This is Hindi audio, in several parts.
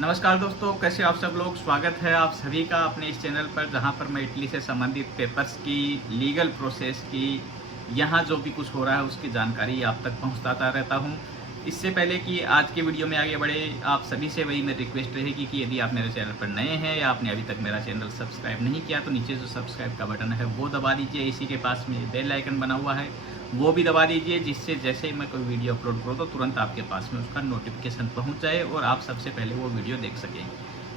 नमस्कार दोस्तों, कैसे आप सब लोग। स्वागत है आप सभी का अपने इस चैनल पर, जहां पर मैं इटली से संबंधित पेपर्स की, लीगल प्रोसेस की, यहां जो भी कुछ हो रहा है उसकी जानकारी आप तक पहुंचाता रहता हूं। इससे पहले कि आज के वीडियो में आगे बढ़े, आप सभी से वही मेरी रिक्वेस्ट रहेगी कि यदि आप मेरे चैनल पर नए हैं या आपने अभी तक मेरा चैनल सब्सक्राइब नहीं किया तो नीचे जो सब्सक्राइब का बटन है वो दबा दीजिए। इसी के पास में बेल आइकन बना हुआ है वो भी दबा दीजिए, जिससे जैसे ही मैं कोई वीडियो अपलोड करूँ तो तुरंत आपके पास में उसका नोटिफिकेशन पहुंच जाए और आप सबसे पहले वो वीडियो देख सकें।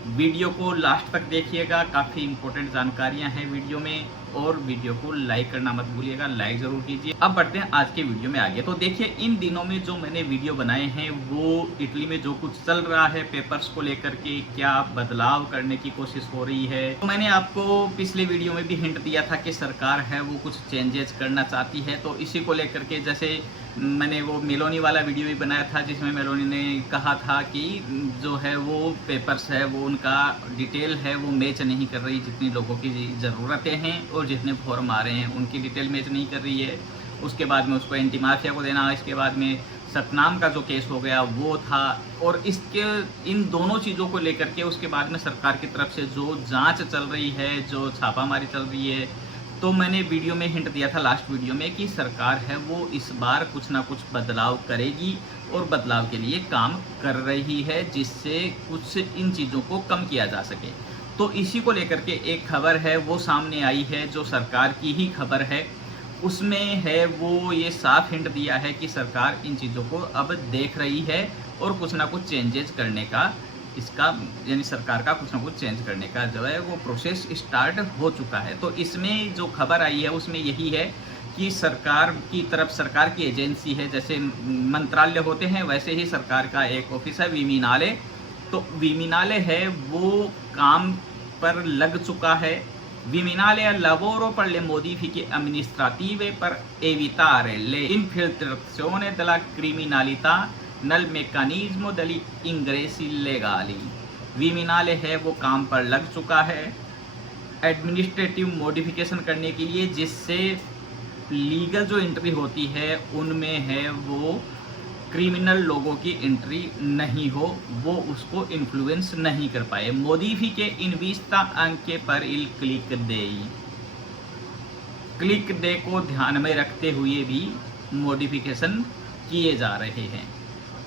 वीडियो को लास्ट तक देखिएगा, काफ़ी इंपॉर्टेंट जानकारियां हैं वीडियो में, और वीडियो को लाइक करना मत भूलिएगा, लाइक ज़रूर कीजिए। अब बढ़ते हैं आज के वीडियो में आगे। तो देखिए, इन दिनों में जो मैंने वीडियो बनाए हैं वो इटली में जो कुछ चल रहा है पेपर्स को लेकर के, क्या बदलाव करने की कोशिश हो रही है। तो मैंने आपको पिछले वीडियो में भी हिंट दिया था कि सरकार है वो कुछ चेंजेस करना चाहती है, तो इसी को लेकर के जैसे मैंने वो मेलोनी वाला वीडियो भी बनाया था जिसमें मेलोनी ने कहा था कि जो है वो पेपर्स है वो उनका डिटेल है वो मैच नहीं कर रही, जितनी लोगों की ज़रूरतें हैं और जितने फॉर्म आ रहे हैं उनकी डिटेल मैच नहीं कर रही है। उसके बाद में उसको एंटी माफिया को देना, इसके बाद में सतनाम का जो केस हो गया वो था, और इसके इन दोनों चीज़ों को लेकर के उसके बाद में सरकार की तरफ से जो जांच चल रही है, जो छापामारी चल रही है, तो मैंने वीडियो में हिंट दिया था लास्ट वीडियो में कि सरकार है वो इस बार कुछ ना कुछ बदलाव करेगी और बदलाव के लिए काम कर रही है, जिससे कुछ इन चीज़ों को कम किया जा सके। तो इसी को लेकर के एक खबर है वो सामने आई है, जो सरकार की ही खबर है। उसमें है वो ये साफ हिंट दिया है कि सरकार इन चीज़ों को अब देख रही है और कुछ ना कुछ चेंजेस करने का, इसका यानी सरकार का कुछ ना कुछ चेंज करने का जो है वो प्रोसेस स्टार्ट हो चुका है। तो इसमें जो खबर आई है उसमें यही है कि सरकार की तरफ, सरकार की एजेंसी है, जैसे मंत्रालय होते हैं वैसे ही सरकार का एक ऑफिस है विमिनाले। तो विमिनाले है वो काम पर लग चुका है। Viminale al lavoro per le modifiche amministrative per evitare le infiltrazioni della criminalità nel meccanismo degli ingressi illegali। विमिनाले है वो काम पर लग चुका है एडमिनिस्ट्रेटिव मॉडिफिकेशन करने के लिए, जिससे लीगल जो एंट्री होती है उनमें है वो क्रिमिनल लोगों की एंट्री नहीं हो, वो उसको इन्फ्लुएंस नहीं कर पाए। मॉडिफिके इन विस्ता अंके पर इल क्लिक डे को ध्यान में रखते हुए भी मॉडिफिकेशन किए जा रहे हैं।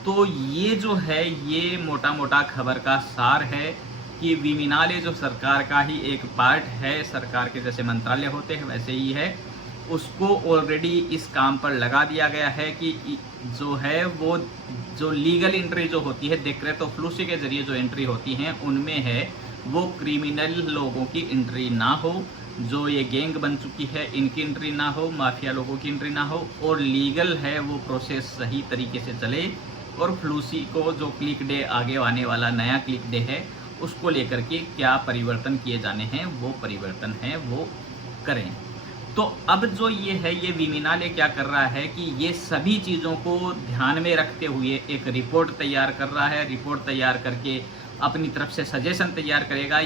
तो ये जो है ये मोटा मोटा खबर का सार है कि विमिनाले जो सरकार का ही एक पार्ट है, सरकार के जैसे मंत्रालय होते हैं वैसे ही है, उसको ऑलरेडी इस काम पर लगा दिया गया है कि जो है वो जो लीगल एंट्री जो होती है, डेक्रेटो फ्लूसी के जरिए जो एंट्री होती हैं उनमें है वो क्रिमिनल लोगों की एंट्री ना हो, जो ये गैंग बन चुकी है इनकी एंट्री ना हो, माफिया लोगों की एंट्री ना हो, और लीगल है वो प्रोसेस सही तरीके से चले। और फ्लूसी को जो क्लिक डे आगे आने वाला नया क्लिक डे है उसको लेकर के क्या परिवर्तन किए जाने हैं वो परिवर्तन है वो करें। तो अब जो ये है ये विमिनाले क्या कर रहा है कि ये सभी चीज़ों को ध्यान में रखते हुए एक रिपोर्ट तैयार कर रहा है। रिपोर्ट तैयार करके अपनी तरफ से सजेशन तैयार करेगा।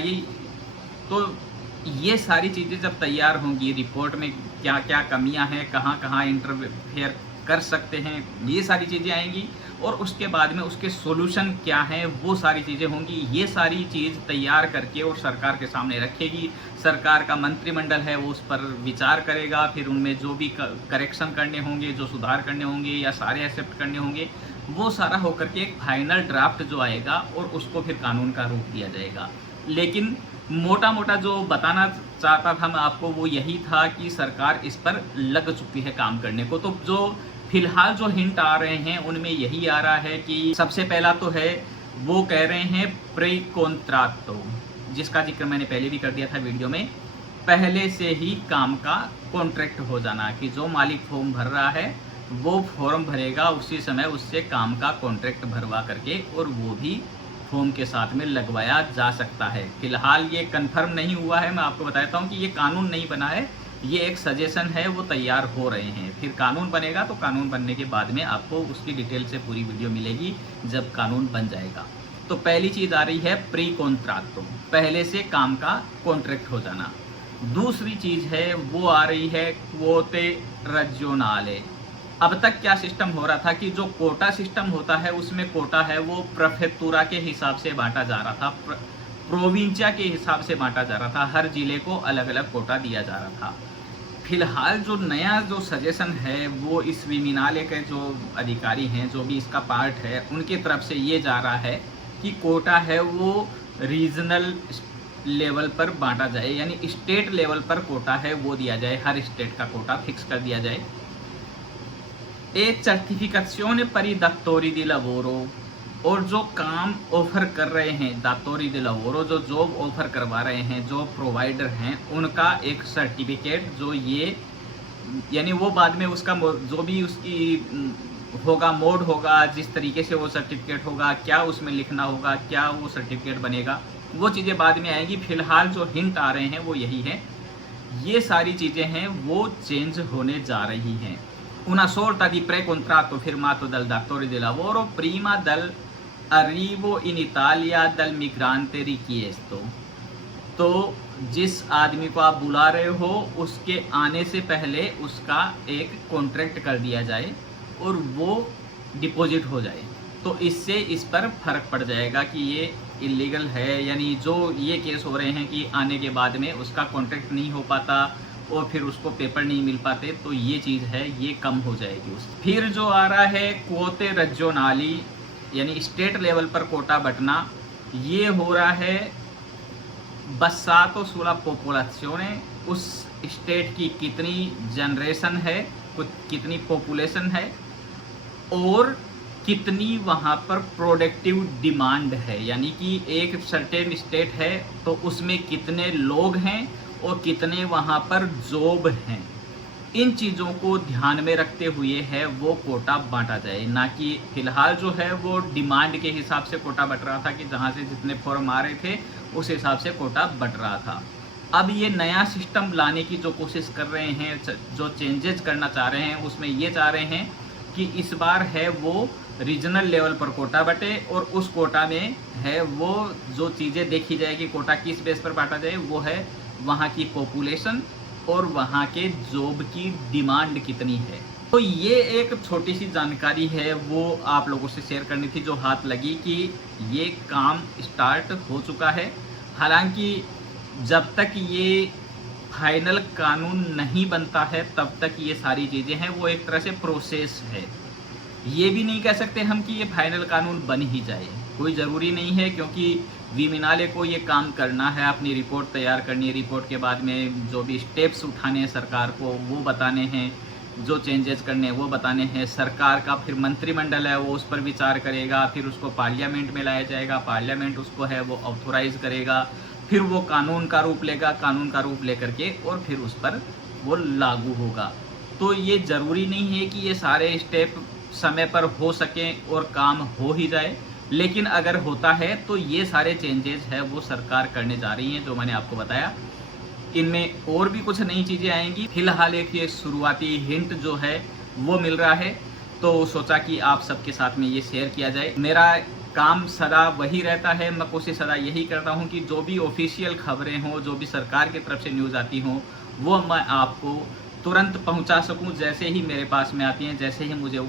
तो ये सारी चीज़ें जब तैयार होंगी, रिपोर्ट में क्या क्या कमियां हैं, कहाँ कहाँ इंटरफेयर कर सकते हैं, ये सारी चीज़ें आएंगी, और उसके बाद में उसके सॉल्यूशन क्या हैं वो सारी चीज़ें होंगी। ये सारी चीज़ तैयार करके और सरकार के सामने रखेगी। सरकार का मंत्रिमंडल है वो उस पर विचार करेगा, फिर उनमें जो भी करेक्शन करने होंगे, जो सुधार करने होंगे या सारे एक्सेप्ट करने होंगे, वो सारा होकर के एक फाइनल ड्राफ्ट जो आएगा और उसको फिर कानून का रूप दिया जाएगा। लेकिन मोटा मोटा जो बताना चाहता था मैं आपको वो यही था कि सरकार इस पर लग चुकी है काम करने को। तो जो फिलहाल जो हिंट आ रहे हैं उनमें यही आ रहा है कि सबसे पहला तो है वो कह रहे हैं प्री कॉन्ट्रैक्टो, जिसका जिक्र मैंने पहले भी कर दिया था वीडियो में, पहले से ही काम का कॉन्ट्रैक्ट हो जाना, कि जो मालिक फॉर्म भर रहा है वो फॉर्म भरेगा उसी समय उससे काम का कॉन्ट्रैक्ट भरवा करके, और वो भी फॉर्म के साथ में लगवाया जा सकता है। फिलहाल ये कंफर्म नहीं हुआ है, मैं आपको बताता हूँ कि ये कानून नहीं बना है, ये एक सजेशन है, वो तैयार हो रहे हैं। फिर कानून बनेगा तो कानून बनने के बाद में आपको उसकी डिटेल से पूरी वीडियो मिलेगी जब कानून बन जाएगा। तो पहली चीज़ आ रही है प्री कॉन्ट्रैक्टो, पहले से काम का कॉन्ट्रैक्ट हो जाना। दूसरी चीज़ है वो आ रही है क्वोते रजियोनाले, अब तक क्या सिस्टम हो रहा था कि जो कोटा सिस्टम होता है उसमें कोटा है वो प्रेफेक्टुरा के हिसाब से बांटा जा रहा था, प्रोविंसिया के हिसाब से बांटा जा रहा था, हर जिले को अलग अलग कोटा दिया जा रहा था। फिलहाल जो नया जो सजेशन है वो इस विमिनाले के जो अधिकारी हैं, जो भी इसका पार्ट है, उनकी तरफ से ये जा रहा है कि कोटा है वो रीजनल लेवल पर बांटा जाए, यानी स्टेट लेवल पर कोटा है वो दिया जाए, हर स्टेट का कोटा फिक्स कर दिया जाए। ए सर्टिफिकेशन पर ही दात्तोरी दी लवोरो, और जो काम ऑफर कर रहे हैं दात्तोरी दी लवोरो, जो जॉब ऑफर करवा रहे हैं, जो प्रोवाइडर हैं, उनका एक सर्टिफिकेट जो ये यानी वो बाद में उसका जो भी उसकी होगा मोड होगा, जिस तरीके से वो सर्टिफिकेट होगा, क्या उसमें लिखना होगा, क्या वो सर्टिफिकेट बनेगा, वो चीज़ें बाद में आएंगी। फिलहाल जो हिंट आ रहे हैं वो यही है, ये सारी चीज़ें हैं वो चेंज होने जा रही हैं। una sorta di pre-contratto firmato dal datore di lavoro prima dall'arrivo in Italia dal migrante richiesto। तो जिस आदमी को आप बुला रहे हो उसके आने से पहले उसका एक कॉन्ट्रैक्ट कर दिया जाए और वो डिपॉजिट हो जाए, तो इससे इस पर फर्क पड़ जाएगा कि ये इलीगल है, यानी जो ये केस हो रहे हैं कि आने के बाद में उसका कॉन्ट्रैक्ट नहीं हो पाता और फिर उसको पेपर नहीं मिल पाते, तो ये चीज़ है ये कम हो जाएगी उस। फिर जो आ रहा है क्वोते रज्जोनाली, यानी स्टेट लेवल पर कोटा बंटना, ये हो रहा है बस्सातो सुला पॉपुलेशन, उस स्टेट की कितनी जनरेशन है, कितनी पॉपुलेशन है और कितनी वहाँ पर प्रोडक्टिव डिमांड है, यानी कि एक सर्टेन स्टेट है तो उसमें कितने लोग हैं और कितने वहाँ पर जॉब हैं। इन चीज़ों को ध्यान में रखते हुए है वो कोटा बांटा जाए, ना कि फिलहाल जो है वो डिमांड के हिसाब से कोटा बट रहा था कि जहाँ से जितने फॉर्म आ रहे थे उस हिसाब से कोटा बट रहा था। अब ये नया सिस्टम लाने की जो कोशिश कर रहे हैं, जो चेंजेस करना चाह रहे हैं, उसमें ये चाह रहे हैं कि इस बार है वो रीजनल लेवल पर कोटा बटे और उस कोटा में है वो जो चीज़ें देखी जाएगी, कोटा किस बेस पर बांटा जाए, वो है वहाँ की पॉपुलेशन और वहाँ के जॉब की डिमांड कितनी है। तो ये एक छोटी सी जानकारी है वो आप लोगों से शेयर करनी थी, जो हाथ लगी कि ये काम स्टार्ट हो चुका है। हालांकि जब तक ये फाइनल कानून नहीं बनता है तब तक ये सारी चीज़ें हैं वो एक तरह से प्रोसेस है। ये भी नहीं कह सकते हम कि ये फाइनल कानून बन ही जाए, कोई ज़रूरी नहीं है, क्योंकि विमिनाले को ये काम करना है, अपनी रिपोर्ट तैयार करनी है, रिपोर्ट के बाद में जो भी स्टेप्स उठाने हैं सरकार को वो बताने हैं, जो चेंजेस करने हैं वो बताने हैं। सरकार का फिर मंत्रिमंडल है वो उस पर विचार करेगा, फिर उसको पार्लियामेंट में लाया जाएगा, पार्लियामेंट उसको है वो ऑथोराइज करेगा, फिर वो कानून का रूप लेगा, कानून का रूप लेकर के और फिर उस पर वो लागू होगा। तो ये ज़रूरी नहीं है कि ये सारे स्टेप समय पर हो सकें और काम हो ही जाए, लेकिन अगर होता है तो ये सारे चेंजेस है वो सरकार करने जा रही हैं, जो मैंने आपको बताया। इनमें और भी कुछ नई चीज़ें आएंगी। फिलहाल एक ये शुरुआती हिंट जो है वो मिल रहा है, तो सोचा कि आप सबके साथ में ये शेयर किया जाए। मेरा काम सदा वही रहता है, मैं कोशिश सदा यही करता हूँ कि जो भी ऑफिशियल खबरें हों, जो भी सरकार की तरफ से न्यूज़ आती हों, वो मैं आपको तुरंत पहुंचा सकूं। जैसे ही मेरे पास में आती हैं, जैसे ही मुझे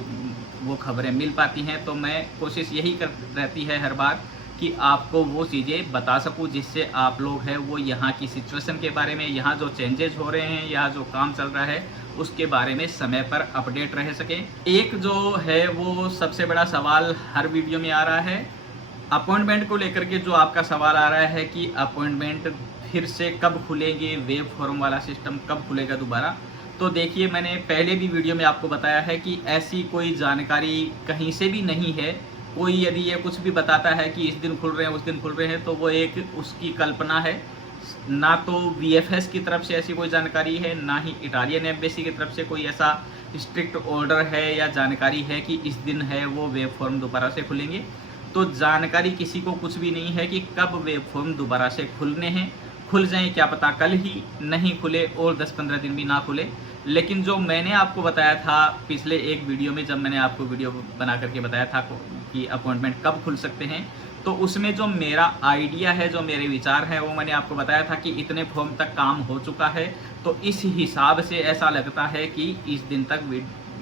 वो खबरें मिल पाती हैं, तो मैं कोशिश यही कर रहती है हर बार कि आपको वो चीज़ें बता सकूं, जिससे आप लोग हैं वो यहाँ की सिचुएशन के बारे में, यहाँ जो चेंजेस हो रहे हैं, यहाँ जो काम चल रहा है उसके बारे में समय पर अपडेट रह सकें। एक जो है वो सबसे बड़ा सवाल हर वीडियो में आ रहा है, अपॉइंटमेंट को लेकर के जो आपका सवाल आ रहा है कि अपॉइंटमेंट फिर से कब खुलेंगे, वेब फॉर्म वाला सिस्टम कब खुलेगा दोबारा। तो देखिए, मैंने पहले भी वीडियो में आपको बताया है कि ऐसी कोई जानकारी कहीं से भी नहीं है। कोई यदि ये कुछ भी बताता है कि इस दिन खुल रहे हैं, उस दिन खुल रहे हैं, तो वो एक उसकी कल्पना है। ना तो VFS की तरफ से ऐसी कोई जानकारी है, ना ही इटालियन एम्बेसी की तरफ से कोई ऐसा स्ट्रिक्ट ऑर्डर है या जानकारी है कि इस दिन है वो वेब फॉर्म दोबारा से खुलेंगे। तो जानकारी किसी को कुछ भी नहीं है कि कब वेब फॉर्म दोबारा से खुलने हैं। खुल जाएँ, क्या पता कल ही नहीं खुले और 10-15 दिन भी ना खुले। लेकिन जो मैंने आपको बताया था पिछले एक वीडियो में, जब मैंने आपको वीडियो बना करके बताया था कि अपॉइंटमेंट कब खुल सकते हैं, तो उसमें जो मेरा आइडिया है, जो मेरे विचार हैं, वो मैंने आपको बताया था कि इतने फॉर्म तक काम हो चुका है। तो इस हिसाब से ऐसा लगता है कि इस दिन तक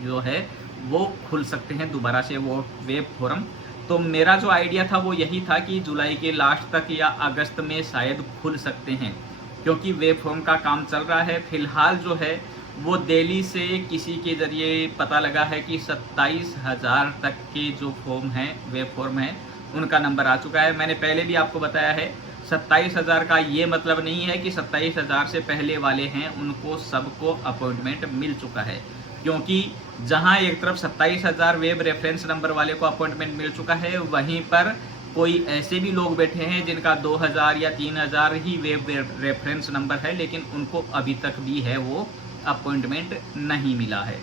जो है वो खुल सकते हैं दोबारा से वो वेब फॉर्म। तो मेरा जो आइडिया था वो यही था कि जुलाई के लास्ट तक या अगस्त में शायद खुल सकते हैं, क्योंकि वेब फॉर्म का काम चल रहा है। फिलहाल जो है वो दिल्ली से किसी के ज़रिए पता लगा है कि 27,000 तक के जो फॉर्म हैं, वेब फॉर्म हैं, उनका नंबर आ चुका है। मैंने पहले भी आपको बताया है 27,000 का ये मतलब नहीं है कि 27,000 से पहले वाले हैं उनको सबको अपॉइंटमेंट मिल चुका है, क्योंकि जहां एक तरफ 27,000 वेब रेफरेंस नंबर वाले को अपॉइंटमेंट मिल चुका है, वहीं पर कोई ऐसे भी लोग बैठे हैं जिनका 2,000 या 3,000 ही वेब रेफरेंस नंबर है, लेकिन उनको अभी तक भी है वो अपॉइंटमेंट नहीं मिला है।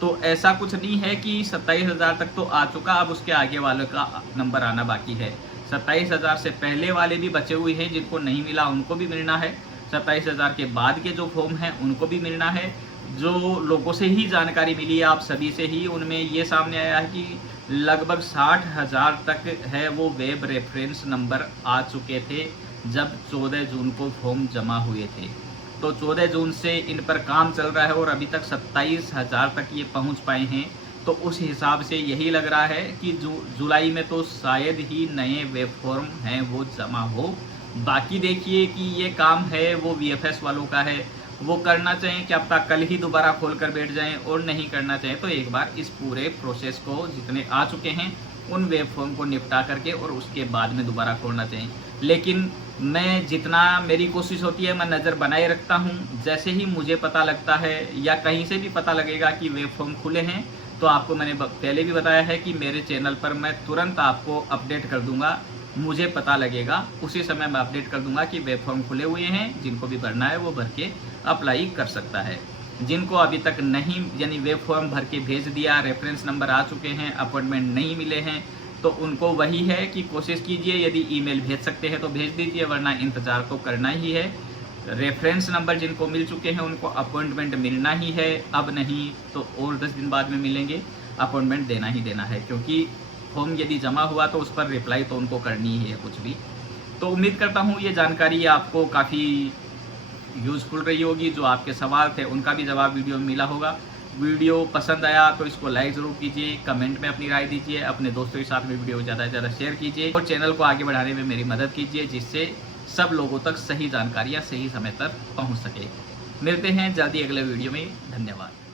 तो ऐसा कुछ नहीं है कि 27,000 तक तो आ चुका, अब उसके आगे वालों का नंबर आना बाकी है। 27,000 से पहले वाले भी बचे हुए हैं, जिनको नहीं मिला उनको भी मिलना है। 27,000 के बाद के जो फॉर्म हैं उनको भी मिलना है। जो लोगों से ही जानकारी मिली है, आप सभी से ही, उनमें ये सामने आया है कि लगभग 60,000 तक है वो वेब रेफरेंस नंबर आ चुके थे जब 14 जून को फॉर्म जमा हुए थे। तो 14 जून से इन पर काम चल रहा है और अभी तक 27,000 तक ये पहुंच पाए हैं। तो उस हिसाब से यही लग रहा है कि जुलाई में तो शायद ही नए वेब फॉर्म हैं वो जमा हो। बाकी देखिए कि ये काम है वो VFS वालों का है, वो करना चाहिए कि अब तक कल ही दोबारा खोल कर बैठ जाएं, और नहीं करना चाहिए तो एक बार इस पूरे प्रोसेस को जितने आ चुके हैं उन वेब फॉर्म को निपटा करके और उसके बाद में दोबारा खोलना चाहिए। लेकिन मैं जितना मेरी कोशिश होती है मैं नज़र बनाए रखता हूँ। जैसे ही मुझे पता लगता है या कहीं से भी पता लगेगा कि वेब फॉर्म खुले हैं, तो आपको मैंने पहले भी बताया है कि मेरे चैनल पर मैं तुरंत आपको अपडेट कर दूंगा। मुझे पता लगेगा उसी समय मैं अपडेट कर दूंगा कि वेब फॉर्म खुले हुए हैं, जिनको भी भरना है वो भर के अप्लाई कर सकता है। जिनको अभी तक नहीं, यानी वेब फॉर्म भर के भेज दिया, रेफरेंस नंबर आ चुके हैं, अपॉइंटमेंट नहीं मिले हैं, तो उनको वही है कि कोशिश कीजिए, यदि ईमेल भेज सकते हैं तो भेज दीजिए, वरना इंतज़ार तो करना ही है। रेफरेंस नंबर जिनको मिल चुके हैं उनको अपॉइंटमेंट मिलना ही है, अब नहीं तो और 10 दिन बाद में मिलेंगे, अपॉइंटमेंट देना ही देना है, क्योंकि फॉर्म यदि जमा हुआ तो उस पर रिप्लाई तो उनको करनी ही है कुछ भी। तो उम्मीद करता हूँ ये जानकारी आपको काफ़ी यूज़फुल रही होगी। जो आपके सवाल थे उनका भी जवाब वीडियो में मिला होगा। वीडियो पसंद आया तो इसको लाइक ज़रूर कीजिए, कमेंट में अपनी राय दीजिए, अपने दोस्तों के साथ में वीडियो ज़्यादा से ज़्यादा शेयर कीजिए और चैनल को आगे बढ़ाने में मेरी मदद कीजिए, जिससे सब लोगों तक सही जानकारियाँ सही समय तक पहुँच सके। मिलते हैं जल्दी अगले वीडियो में। धन्यवाद।